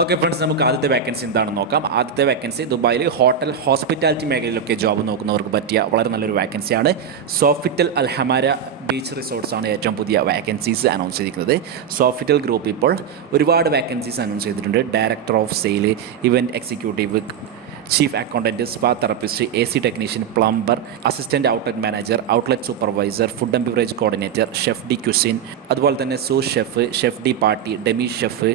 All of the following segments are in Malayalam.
ഓക്കെ ഫ്രണ്ട്സ് നമുക്ക് ആദ്യത്തെ വേക്കൻസി എന്താണെന്ന് നോക്കാം. ആദ്യത്തെ വേക്കൻസി ദുബായിൽ ഹോട്ടൽ ഹോസ്പിറ്റാലിറ്റി മേഖലയിലൊക്കെ ജോബ് നോക്കുന്നവർക്ക് പറ്റിയ വളരെ നല്ലൊരു വേക്കൻസിയാണ് സോഫിറ്റൽ അൽഹമാര ബീച്ച് റിസോർട്ട്സ് ആണ് ഏറ്റവും പുതിയ വേക്കൻസീസ് അനൗൺസ് ചെയ്തിരിക്കുന്നത്. സോഫിറ്റൽ ഗ്രൂപ്പ് ഇപ്പോൾ ഒരുപാട് വേക്കൻസീസ് അനൗൺസ് ചെയ്തിട്ടുണ്ട്. Director of sale event executive chief accountant spa therapist A C technician plumber assistant outlet manager outlet supervisor food and beverage coordinator chef de cuisine അതുപോലെ തന്നെ sous chef chef de partie demi chef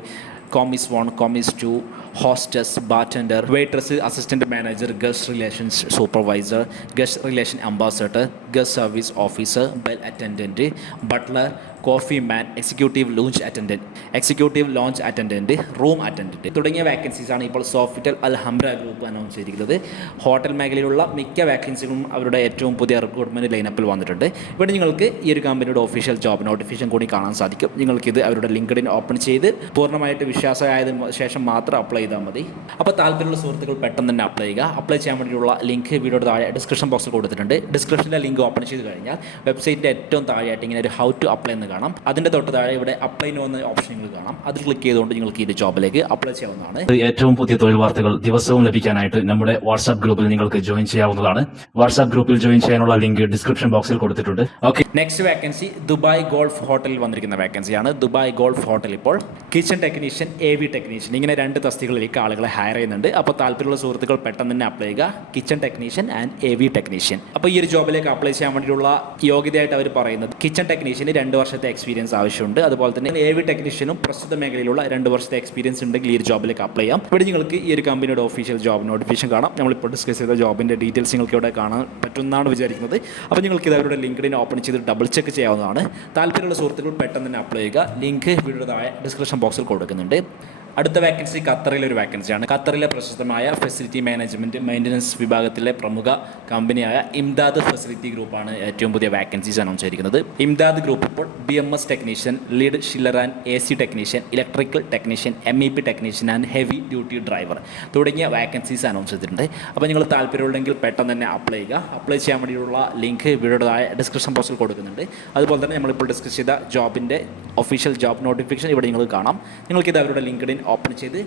COM is 1, COM is 2 hostess bartender waitress assistant manager guest relations supervisor guest relation ambassador guest service officer bell attendant butler coffee man executive lounge attendant executive lounge attendant room attendant തുടങ്ങിയ വാക്കൻസീസാണ് ഇപ്പോൾ Sofitel Al Hamra group announce ചെയ്തിരിക്കുന്നത്. ഹോട്ടൽ മേഖലയിലുള്ള മിക്ക വാക്കൻസികളും അവരുടെ ഏറ്റവും പുതിയ റിക്രൂട്ട്മെന്റ് ലൈനപ്പിൽ വന്നിട്ടുണ്ട്. ഇവിടെ നിങ്ങൾക്ക് ഈ ഒരു കമ്പനിയുടെ ഒഫീഷ്യൽ ജോബ് നോട്ടിഫിക്കേഷൻ കൂടി കാണാൻ സാധിക്കും. നിങ്ങൾക്കിത് അവരുടെ ലിങ്ക്ഡിൻ ഓപ്പൺ ചെയ്ത് പൂർണമായിട്ട് വിശ്വാസമായതിനു ശേഷം മാത്രം അപ്ലൈ ചെയ്താൽ മതി. അപ്പോൾ താല്പര്യമുള്ള സുഹൃത്തുക്കൾ പെട്ടെന്ന് തന്നെ അപ്ലൈ ചെയ്യുക. അപ്ലൈ ചെയ്യാൻ വേണ്ടിയിട്ടുള്ള ലിങ്ക് വീഡിയോയുടെ താഴെ ഡിസ്ക്രിപ്ഷൻ ബോക്സിൽ കൊടുത്തിട്ടുണ്ട്. ഡിസ്ക്രിപ്ഷനിലെ ലിങ്ക് ഓപ്പൺ ചെയ്ത് കഴിഞ്ഞാൽ വെബ്സൈറ്റിന്റെ ഏറ്റവും താഴെയായിട്ട് ഇങ്ങനെ ഒരു ഹൗ ടു അപ്ലൈ എന്ന് കാണാം. അതിന്റെ തൊട്ട് താഴെ ഇവിടെ അപ്ലൈ നോ എന്ന ഓപ്ഷൻ നിങ്ങൾ കാണാം. അതിൽ ക്ലിക്ക് ചെയ്തുകൊണ്ട് നിങ്ങൾക്ക് ഈ ജോബിലേക്ക് അപ്ലൈ ചെയ്യാവുന്നതാണ്. ഏറ്റവും പുതിയ തൊഴിൽ വാർത്തകൾ ദിവസവും ലഭിക്കാനായിട്ട് നമ്മുടെ വാട്സ്ആപ്പ് ഗ്രൂപ്പിൽ നിങ്ങൾക്ക് ജോയിൻ ചെയ്യാവുന്നതാണ്. വാട്സ്ആപ്പ് ഗ്രൂപ്പിൽ ജോയിൻ ചെയ്യാനുള്ള ലിങ്ക് ഡിസ്ക്രിപ്ഷൻ ബോക്സിൽ കൊടുത്തിട്ടുണ്ട്. Okay next vacancy Dubai golf ഹോട്ടലിൽ വന്നിരിക്കുന്ന വേക്കൻസിയാണ് ദുബായ് ഗോൾഫ് ഹോട്ടൽ ഇപ്പോൾ kitchen technician A V technician ഇങ്ങനെ രണ്ട് തസ്തികളിലേക്ക് ആളുകളെ ഹയർ ചെയ്യുന്നുണ്ട്. അപ്പോൾ താല്പര്യമുള്ള സുഹൃത്തുക്കൾ പെട്ടെന്ന് തന്നെ അപ്ലൈ ചെയ്യുക. Kitchen technician and A V technician അപ്പോൾ ഈ ഒരു ജോബിലേക്ക് അപ്ലൈ ചെയ്യാൻ വേണ്ടിയിട്ടുള്ള യോഗ്യതയായിട്ട് അവർ പറയുന്നത് കിച്ചൺ ടെക്നീഷ്യന് രണ്ട് വർഷത്തെ എക്സ്പീരിയൻസ് ആവശ്യമുണ്ട്. അതുപോലെ തന്നെ എ വി ടെക്നീഷ്യനും പ്രസ്തുത മേഖലയിലുള്ള രണ്ട് വർഷത്തെ എക്സ്പീരിയൻസ് ഉണ്ടെങ്കിൽ ഈ ഒരു ജോബിലേക്ക് അപ്ലൈ ചെയ്യാം. ഇവിടെ നിങ്ങൾക്ക് ഈ ഒരു കമ്പനിയുടെ ഒഫീഷ്യൽ ജോബ് നോട്ടിഫിക്കേഷൻ കാണാം. നമ്മളിപ്പോൾ ഡിസ്കസ് ചെയ്ത ജോബിന്റെ ഡീറ്റെയിൽസ് നിങ്ങൾക്ക് ഇവിടെ കാണാൻ പറ്റുമെന്നാണ് വിചാരിക്കുന്നത്. അപ്പോൾ നിങ്ങൾക്ക് ഇത് അവരുടെ ലിങ്ക്ഡിൻ ഓപ്പൺ ചെയ്ത് ഡബിൾ ചെക്ക് ചെയ്യാവുന്നതാണ്. താല്പര്യമുള്ള സുഹൃത്തുക്കൾ പെട്ടെന്ന് തന്നെ അപ്ലൈ ചെയ്യുക. ലിങ്ക് വീടുതായ താഴെ ഡിസ്ക്രിപ്ഷൻ ബോക്സിൽ കൊടുക്കുന്നുണ്ട്. അടുത്ത വേക്കൻസി ഖത്തറിലെ ഒരു വേക്കൻസിയാണ് ഖത്തറിലെ പ്രശസ്തമായ ഫെസിലിറ്റി മാനേജ്മെന്റ് മെയിന്റനൻസ് വിഭാഗത്തിലെ പ്രമുഖ കമ്പനിയായ ഇംദാദ് ഫെസിലിറ്റി ഗ്രൂപ്പാണ് ഏറ്റവും പുതിയ വേക്കൻസീസ് അനൗൺസ് ചെയ്തിരിക്കുന്നത്. ഇംദാദ് ഗ്രൂപ്പ് ഇപ്പോൾ B M S technician lead chiller and A C technician electrical technician M E P technician and heavy duty driver തുടങ്ങിയ വേക്കൻസീസ് അനൗൺസ് ചെയ്തിട്ടുണ്ട്. അപ്പോൾ നിങ്ങൾ താല്പര്യമുണ്ടെങ്കിൽ പെട്ടെന്ന് തന്നെ അപ്ലൈ ചെയ്യുക. അപ്ലൈ ചെയ്യാൻ വേണ്ടിയുള്ള ലിങ്ക് വീഡിയോയുടെ ഡിസ്ക്രിപ്ഷൻ ബോക്സിൽ കൊടുക്കുന്നുണ്ട്. അതുപോലെ തന്നെ നമ്മളിപ്പോൾ ഡിസ്കസ് ചെയ്ത ജോബിന്റെ ഒഫീഷ്യൽ ജോബ് നോട്ടിഫിക്കേഷൻ ഇവിടെ നിങ്ങൾ കാണാം. നിങ്ങൾക്കിത് അവരുടെ ലിങ്ക്ഡിൻ ഓപ്പൺ ചെയ്ത്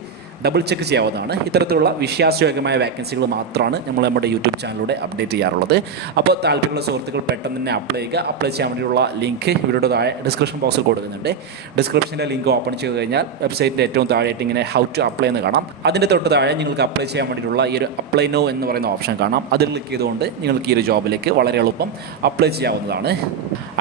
ഡബിൾ ചെക്ക് ചെയ്യാവുന്നതാണ്. ഇത്തരത്തിലുള്ള വിശ്വാസയോഗ്യമായ വാക്കൻസികൾ മാത്രമാണ് നമ്മൾ നമ്മുടെ യൂട്യൂബ് ചാനലിലൂടെ അപ്ഡേറ്റ് ചെയ്യാറുള്ളത്. അപ്പോൾ താല്പര്യമുള്ള സുഹൃത്തുക്കൾ പെട്ടെന്ന് തന്നെ അപ്ലൈ ചെയ്യുക. അപ്ലൈ ചെയ്യാൻ വേണ്ടിയുള്ള ലിങ്ക് ഇവരുടെ താഴെ ഡിസ്ക്രിപ്ഷൻ ബോക്സിൽ കൊടുക്കുന്നുണ്ട്. ഡിസ്ക്രിപ്ഷന്റെ ലിങ്ക് ഓപ്പൺ ചെയ്ത് കഴിഞ്ഞാൽ വെബ്സൈറ്റിന്റെ ഏറ്റവും താഴെയായിട്ട് ഇങ്ങനെ ഹൗ ടു അപ്ലൈ എന്ന് കാണാം. അതിന്റെ തൊട്ട് താഴെ നിങ്ങൾക്ക് അപ്ലൈ ചെയ്യാൻ വേണ്ടിയിട്ടുള്ള ഈ ഒരു അപ്ലൈ നോ എന്ന് പറയുന്ന ഓപ്ഷൻ കാണാം. അതിൽ ക്ലിക്ക് ചെയ്തുകൊണ്ട് നിങ്ങൾക്ക് ഈ ഒരു ജോബിലേക്ക് വളരെ എളുപ്പം അപ്ലൈ ചെയ്യാവുന്നതാണ്.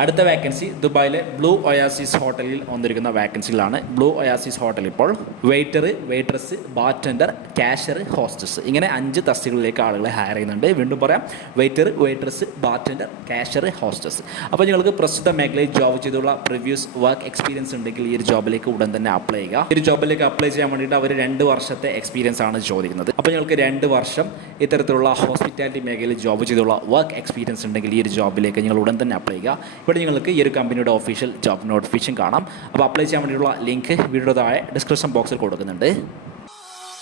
അടുത്ത വേക്കൻസി ദുബായിലെ ബ്ലൂ ഒയാസിസ് ഹോട്ടലിൽ വന്നിരിക്കുന്ന വേക്കൻസികളാണ് ബ്ലൂ ഒയാസിസ് ഹോട്ടൽ ഇപ്പോൾ waiter waiter waitress bartender cashier hostess. ഇങ്ങനെ അഞ്ച് തസ്തികളിലേക്ക് ആളുകളെ ഹയർ ചെയ്യുന്നുണ്ട്. വീണ്ടും പറയാം waiter waitress bartender cashier hostess അപ്പോൾ നിങ്ങൾക്ക് പ്രസ്തുത മേഖലയിൽ ജോബ് ചെയ്തുള്ള പ്രിവ്യൂസ് വർക്ക് എക്സ്പീരിയൻസ് ഉണ്ടെങ്കിൽ ഈ ഒരു ജോബിലേക്ക് ഉടൻ തന്നെ അപ്ലൈ ചെയ്യുക. ഈ ഒരു ജോബിലേക്ക് അപ്ലൈ ചെയ്യാൻ വേണ്ടിയിട്ട് അവർ രണ്ട് വർഷത്തെ എക്സ്പീരിയൻസ് ആണ് ചോദിക്കുന്നത്. അപ്പോൾ നിങ്ങൾക്ക് രണ്ട് വർഷം ഇത്തരത്തിലുള്ള ഹോസ്പിറ്റാലിറ്റി മേഖലയിൽ ജോബ് ചെയ്തുള്ള വർക്ക് എക്സ്പീരിയൻസ് ഉണ്ടെങ്കിൽ ഈ ഒരു ജോബിലേക്ക് നിങ്ങൾ ഉടൻ തന്നെ അപ്ലൈ ചെയ്യുക. ഇവിടെ നിങ്ങൾക്ക് ഈ ഒരു കമ്പനിയുടെ ഒഫീഷ്യൽ ജോബ് നോട്ടിഫിക്കേഷൻ കാണാം. അപ്പോൾ അപ്ലൈ ചെയ്യാൻ വേണ്ടിയിട്ടുള്ള ലിങ്ക് വീഡിയോ താഴെ ഡിസ്ക്രിപ്ഷൻ ബോക്സിൽ കൊടുക്കുന്നുണ്ട്.